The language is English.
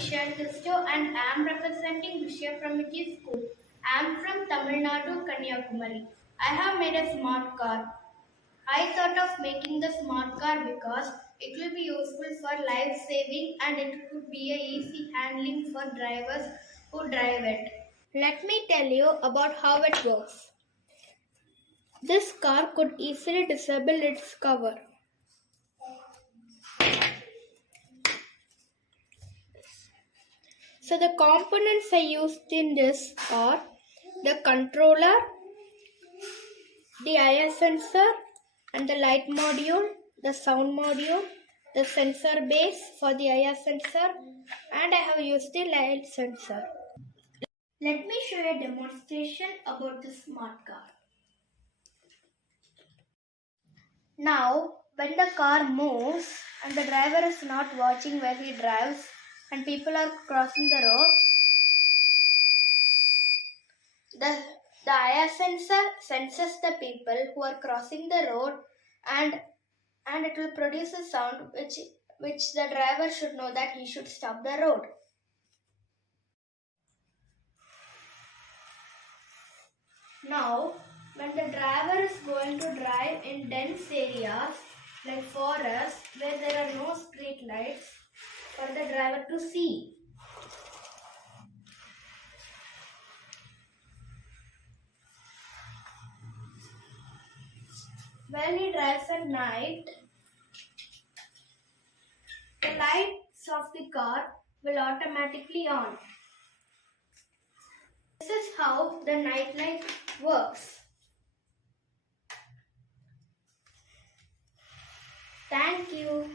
Ishan Christo and I am representing Bishop Remigius School. I am from Tamil Nadu, Kanyakumari. I have made a smart car. I thought of making the smart car because it will be useful for life saving and it could be a easy handling for drivers who drive it. Let me tell you about how it works. This car could easily disable its cover. So the components I used in this are the controller, the IR sensor and the light module, the sound module, the sensor base for the IR sensor, and I have used the light sensor. Let me show you a demonstration about the smart car. Now, when the car moves and the driver is not watching where he drives and people are crossing the road, the IR sensor senses the people who are crossing the road and it will produce a sound which the driver should know that he should stop the road. Now, when the driver is going to drive in dense areas like forests where there are no street lights for the driver to see. When he drives at night, the lights of the car will automatically on. This is how the night light works. Thank you.